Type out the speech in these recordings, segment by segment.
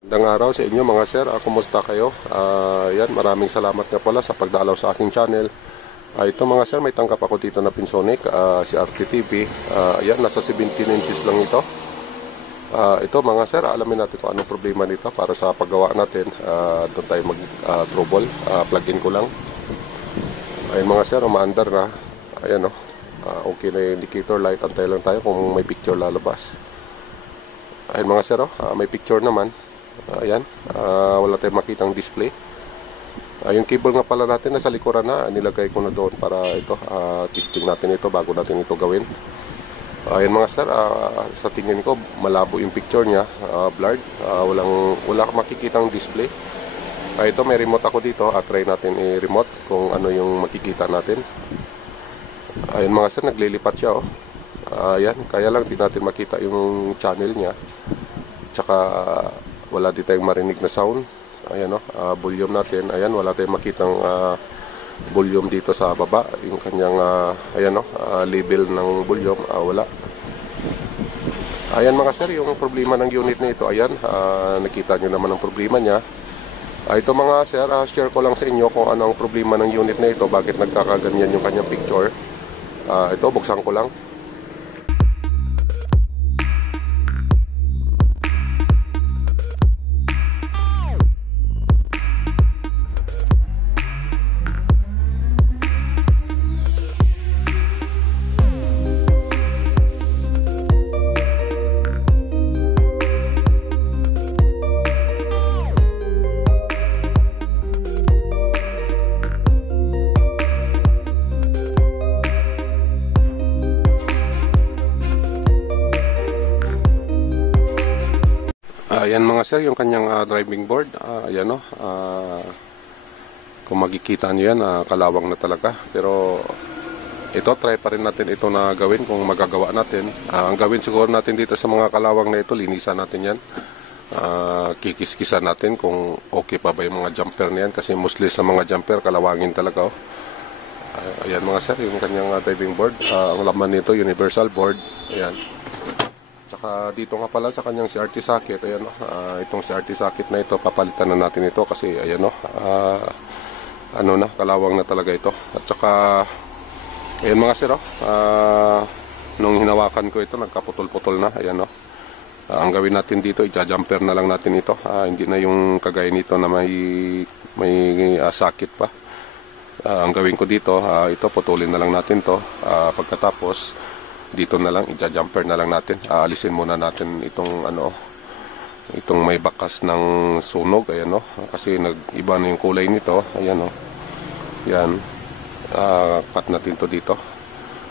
Magandang araw sa inyo mga sir, kumusta kayo? Yan, maraming salamat nga pala sa pagdalaw sa aking channel. Ito mga sir, may tanggap ako dito na Pinsonic, si RTTV. Yan, nasa 17 inches lang ito. Ito mga sir, alamin natin kung anong problema nito para sa paggawa natin. Doon tayo mag-trouble, plug-in ko lang. Ayan mga sir, umaandar na. Ayan o, okay na yung indicator light. Antay lang tayo kung may picture lalabas. Ayan mga sir, may picture naman. Ayan, wala tayong makitang display. Yung cable nga pala natin nasa likuran na, nilagay ko na doon para ito, testing natin ito bago natin ito gawin. Ayan mga sir, sa tingin ko malabo yung picture niya, blurred, wala makikitang display. Ito may remote ako dito, try natin i-remote kung ano yung makikita natin. Ayan mga sir, naglilipat siya oh. Ayan, kaya lang di natin makita yung channel niya. Tsaka wala din tayong marinig na sound. Ayan o, volume natin. Ayan, wala tayong makitang volume dito sa baba. Yung kanyang, ayan o, label ng volume, wala. Ayan mga sir, yung problema ng unit na ito. Ayan, nakita nyo naman ang problema niya. Ito mga sir, share ko lang sa inyo kung ano ang problema ng unit na ito. Bakit nagkakaganyan yung kanyang picture. Ito, buksan ko lang. Ayan mga sir, yung kanyang driving board. Ayan o. Kung makikita nyo yan, kalawang na talaga. Pero ito, try pa rin natin ito na gawin kung magagawa natin. Ang gawin siguro natin dito sa mga kalawang na ito, linisan natin yan. Kikiskisan natin kung okay pa ba yung mga jumper na yan. Kasi mostly sa mga jumper, kalawangin talaga o. Ayan mga sir, yung kanyang driving board. Ang laman nito, universal board. Ayan. Saka dito nga pala sa kanyang CRT socket, ayan o, itong CRT socket na ito, papalitan na natin ito kasi ayan o, ano na, kalawang na talaga ito. At saka, ayan mga sir o, nung hinawakan ko ito, nagkaputol-putol na, ayan o. Ang gawin natin dito, i-jumper na lang natin ito, hindi na yung kagaya nito na may socket pa. Ang gawin ko dito, ito, putulin na lang natin to, pagkatapos, dito na lang, i-jumper na lang natin. Alisin muna natin itong ano, itong may bakas ng sunog, ayan o, kasi nag-iba na yung kulay nito, ayan o. Yan, cut natin to dito.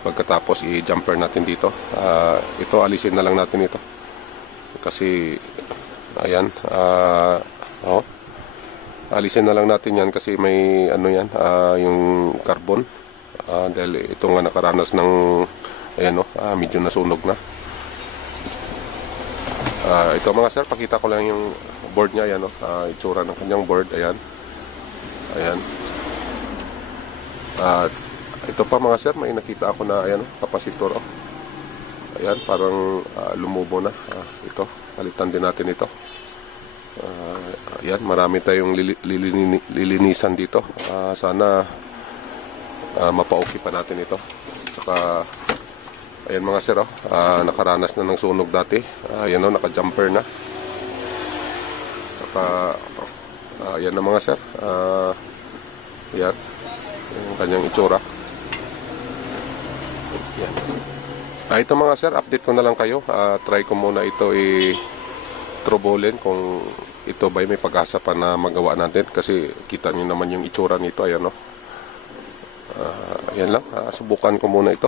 Pagkatapos i-jumper natin dito. Ito, alisin na lang natin ito. Kasi ayan, alisin na lang natin yan kasi may ano yan, yung carbon. Dahil ito nga nakaranas ng ayan o, medyo nasunog na. Ito mga sir, pakita ko lang yung board niya. Ayan o, itsura ng kanyang board. Ayan. Ayan. Ito pa mga sir, may nakita ako na ayan o, kapasitor o. Ayan, parang lumubo na. Ito, palitan din natin ito. Ayan, marami tayong lilinisan dito. Sana mapa-okay pa natin ito. Saka ayan mga sir, nakaranas na ng sunog dati. Ayan o, naka-jumper na. Saka, ayan na mga sir. Ayan, yung kanyang itsura. Ayan. Ito mga sir, update ko na lang kayo. Try ko muna ito i-troublein kung ito ba may pag-asa pa na magawa natin. Kasi kita nyo naman yung itsura nito. Ayan o. Ayan lang, subukan ko muna ito.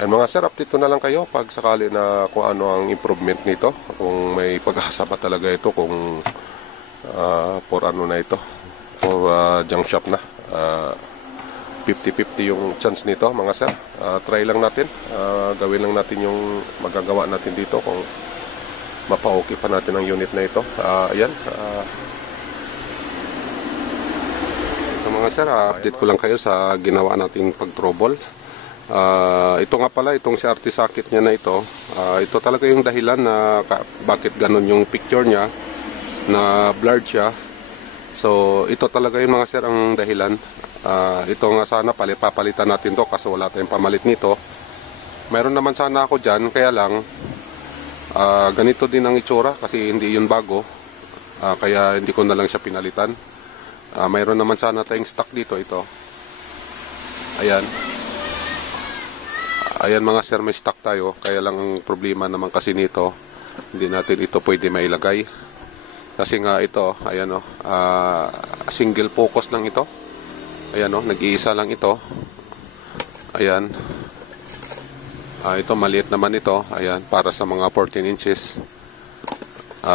Ayan mga sir, update ko na lang kayo pag sakali na kung ano ang improvement nito, kung may pag-asa pa talaga ito, kung for ano na ito, for junk shop na. 50-50 yung chance nito mga sir. Try lang natin, gawin lang natin yung magagawa natin dito kung mapa-okay pa natin ang unit na ito. Ayan, ito mga sir, update ko lang kayo sa ginawa nating pag-trouble. Ito nga pala, itong si RT socket niya na ito, ito talaga yung dahilan na bakit ganun yung picture niya, na blurred siya. So ito talaga yung mga sir ang dahilan. Ito nga sana papalitan natin to kasi wala tayong pamalit nito. Mayroon naman sana ako dyan, kaya lang ganito din ang itsura kasi hindi yun bago. Kaya hindi ko na lang siya pinalitan. Mayroon naman sana tayong stock dito, ito. Ayan. Ayan mga sir, may stock tayo. Kaya lang ang problema naman kasi nito, hindi natin ito pwede mailagay. Kasi nga ito, ayan o, single focus lang ito. Ayan o, nag-iisa lang ito. Ayan. Ito, maliit naman ito. Ayan, para sa mga 14 inches.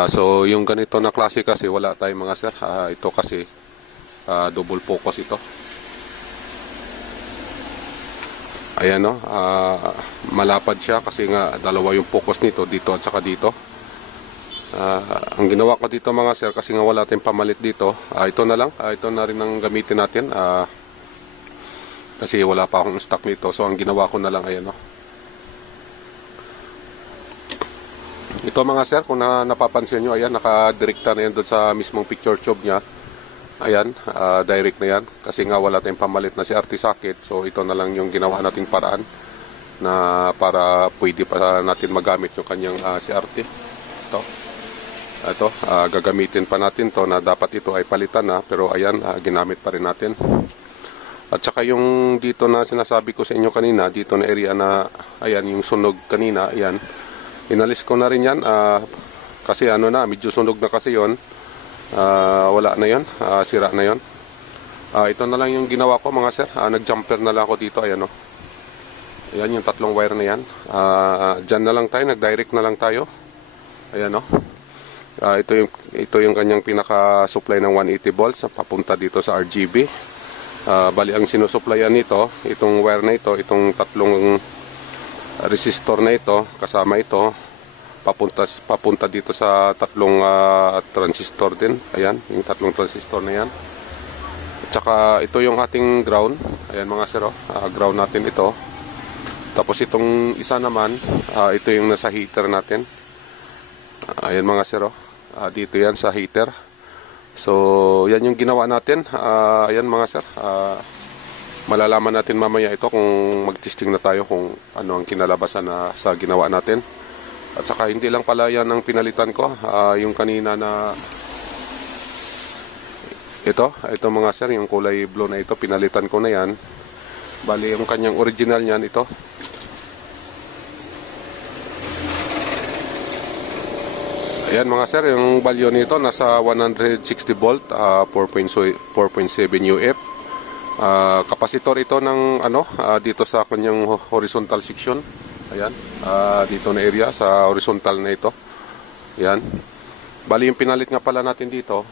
So, yung ganito na klase kasi, wala tayong mga sir. Ito kasi, double focus ito. Ayan o, malapad siya kasi nga dalawa yung focus nito, dito at saka dito. Ang ginawa ko dito mga sir, kasi nga wala tayong pamalit dito, ito na lang, ito na rin ang gamitin natin. Kasi wala pa akong stock nito, so ang ginawa ko na lang, ayan o. Ito mga sir, kung napapansin nyo, ayan, nakadirekta na yan doon sa mismong picture tube nya. Ayan, direct na yan. Kasi nga wala tayong pamalit na si RT socket. So ito na lang yung ginawa nating paraan na para pwede pa natin magamit yung kanyang CRT. Ito, gagamitin pa natin to na dapat ito ay palitan na. Pero ayan, ginamit pa rin natin. At saka yung dito na sinasabi ko sa inyo kanina, dito na area na, ayan, yung sunog kanina, ayan. Inalis ko na rin yan. Kasi ano na, medyo sunog na kasi yon. Wala na yon, sira na yon. Ito na lang yung ginawa ko mga sir, nag-jumper na lang ako dito, ayan o. Ayan yung tatlong wire na yan. Dyan na lang tayo, nag-direct na lang tayo. Ayan o. Ito yung kanyang pinaka-supply ng 180 volts papunta dito sa RGB. Bali ang sinusuplayan nito, itong wire na ito, itong tatlong resistor na ito, kasama ito, papunta dito sa tatlong transistor din. Ayan, yung tatlong transistor na yan. At saka ito yung ating ground. Ayan mga sir, ground natin ito. Tapos itong isa naman, ito yung nasa heater natin. Ayan mga sir, dito yan sa heater. So yan yung ginawa natin. Ayan mga sir, malalaman natin mamaya ito kung mag-testing na tayo kung ano ang kinalabasan sa ginawa natin. At saka hindi lang pala yan ang pinalitan ko, yung kanina na ito mga sir, yung kulay blue na ito, pinalitan ko na yan. Bali yung kanyang original niyan ito. Ayan mga sir, yung value nito nasa 160 volt, 4.7 UF. Kapasitor ito ng ano, dito sa kanyang horizontal section. Ayan, dito na area sa horizontal na ito. Ayan. Bali yung pinalit nga pala natin dito,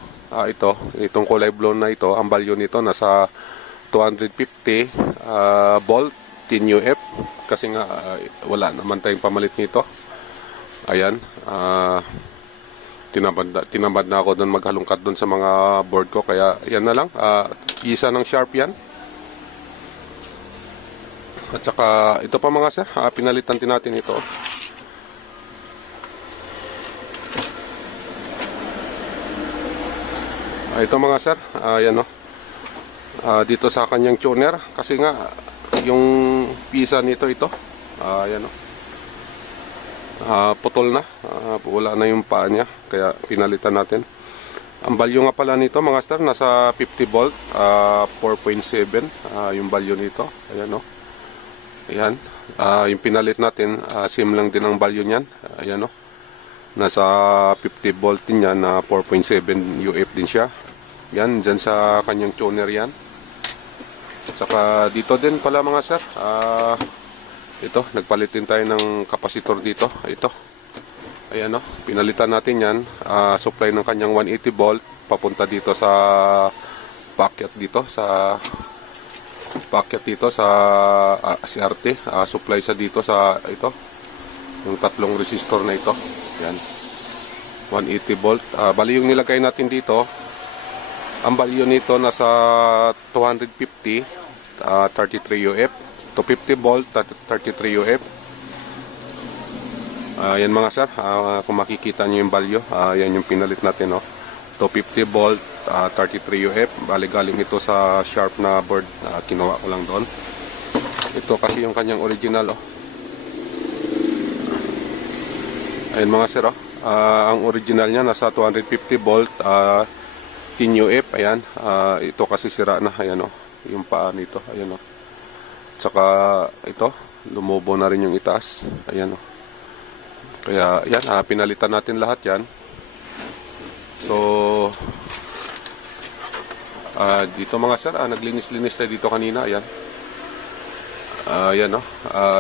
itong kulay blue na ito, ang value nito nasa 250 volt 10 UF. Kasi nga wala naman tayong pamalit nito. Ayan, tinamad na ako doon maghalongkat doon sa mga board ko, kaya yan na lang, isa ng sharp yan. At saka ito pa mga sir, pinalitan din natin ito. Ito mga sir, ayan o. Dito sa kanyang tuner, kasi nga yung pisa nito ito, ayan o. Putol na, wala na yung paa niya, kaya pinalitan natin. Ang value nga pala nito mga sir, nasa 50 volt, 4.7 yung value nito. Ayan o. Ayan, yung pinalit natin, same lang din ang value niyan. Ayan o, nasa 50 volt din yan, na 4.7 UF din siya. Yan, dyan sa kanyang tuner yan. At saka dito din pala mga sir, ito, nagpalit din tayo ng kapasitor dito. Ito, ayan o, pinalitan natin yan. Supply ng kanyang 180 volt, papunta dito sa packet dito, sa CRT. Supply sa dito sa ito, yung tatlong resistor na ito. Yan, 180 volt. Bali yung nilagay natin dito, ang value nito nasa 250, 33 UF. 250 volt, 33 UF. Yan mga sir, kung makikita nyo yung value, yan yung pinalit natin, no? 250 volt, 33 UF. Bali galing ito sa Sharp na board, kinuha ko lang doon. Ito kasi yung kanyang original, oh. Ayan mga sir, oh. Ang original niya nasa 250 volt, 10 UF. Ayan, ito kasi sira na, ayan, oh. Yung paa nito, ayan, oh. Tsaka ito, lumubo na rin yung itaas, ayan, oh. Kaya yan, pinalitan natin lahat yan. So dito mga sir, naglinis-linis tayo dito kanina. Ayan, ayan, no?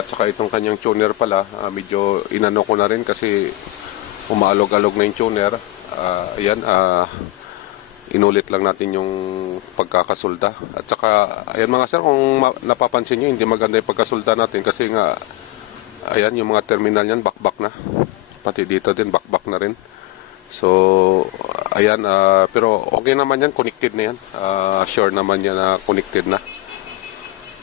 Tsaka itong kanyang tuner pala, medyo inano ko na rin kasi umaalog-alog na yung tuner. Ayan, inulit lang natin yung pagkakasulda. At saka ayan mga sir, kung napapansin nyo, hindi maganda yung pagkasulda natin kasi nga ayan, yung mga terminal yan bakbak na. Pati dito din bakbak na rin. So ayan, pero okay naman yan, connected na yan. Sure naman yan na connected na.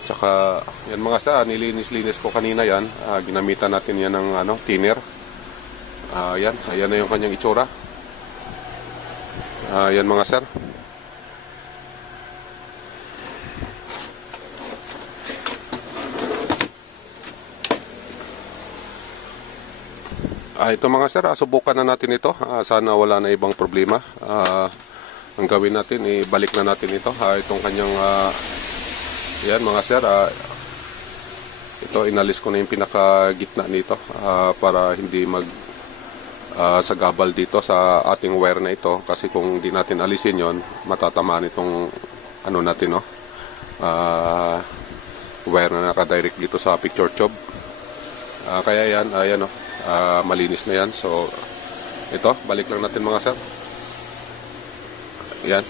Tsaka yan mga sa, nilinis-linis ko kanina yan. Ginamitan natin yan ng thinner. Ayan na yung kanyang itsura. Ayan mga sir. Ito mga sir, subukan na natin ito. Sana wala na ibang problema. Ang gawin natin, ibalik na natin ito. Itong kanyang, yan mga sir, ito inalis ko na yung pinakagitna nito para hindi sagabal dito sa ating wire na ito. Kasi kung hindi natin alisin yon, matatamaan itong natin, no? Wire na nakadirect dito sa picture tube. Kaya yan, ayan, no? Malinis na yan. So ito, balik lang natin mga sir. Yan.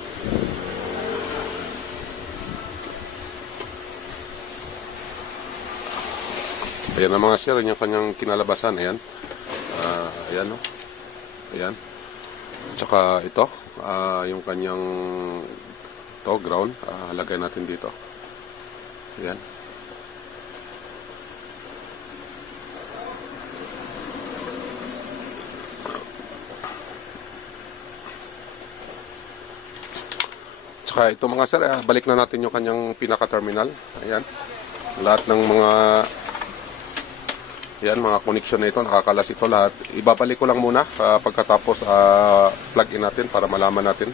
Ayan na mga sir, yung kanyang kinalabasan. Ayan, ayan, no? Ayan. Tsaka ito, yung kanyang ground, lagay natin dito. Ayan. Tsaka ito mga sir, balik na natin yung kanyang pinaka-terminal. Ayan. Lahat ng mga connection na ito, nakakalas ito lahat. Ibabalik ko lang muna pagkatapos plug in natin para malaman natin.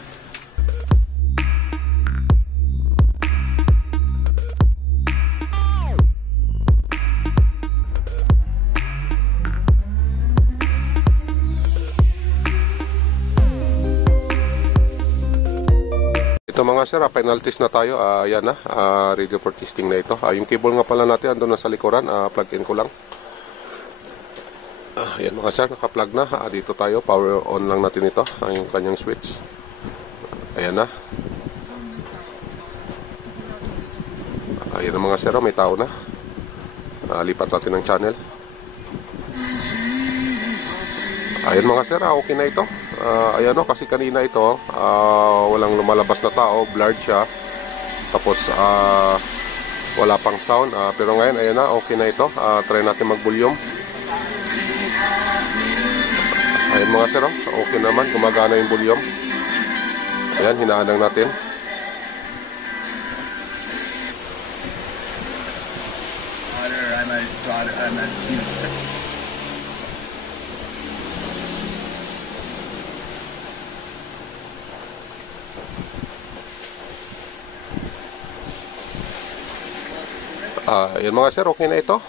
Ito mga sir, final test na tayo. Ayan na, ready for testing na ito. Yung cable nga pala natin andun na sa likuran, plug in ko lang. Ayan mga sir, naka-plug na. Dito tayo, power on lang natin ito, yung kanyang switch. Ayan na. Ayan na mga sir, may tao na. Lipat natin ng channel. Ayan mga sir, okay na ito. Ayan, no, kasi kanina ito walang lumalabas na tao, blurred siya. Tapos wala pang sound, pero ngayon ayan na, okay na ito. Try natin mag-volume. Ayan mga sir, okay naman, gumagana yung volume. Ayan, hinaan lang natin. Yan mga sir, okay na ito.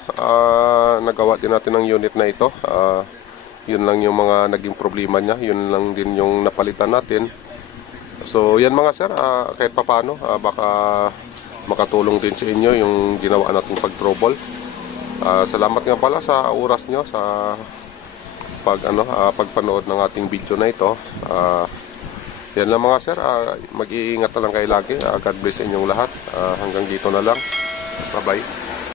Nagawa din natin ang unit na ito. Yun lang yung mga naging problema niya. Yun lang din yung napalitan natin. So yan mga sir, kahit papano baka makatulong din sa inyo yung ginawa natin pag-trouble. Salamat nga pala sa oras nyo sa pagpanood ng ating video na ito. Yan lang mga sir, mag-iingat na lang kayo lagi. God bless sa inyong lahat. Hanggang dito na lang. Bye-bye.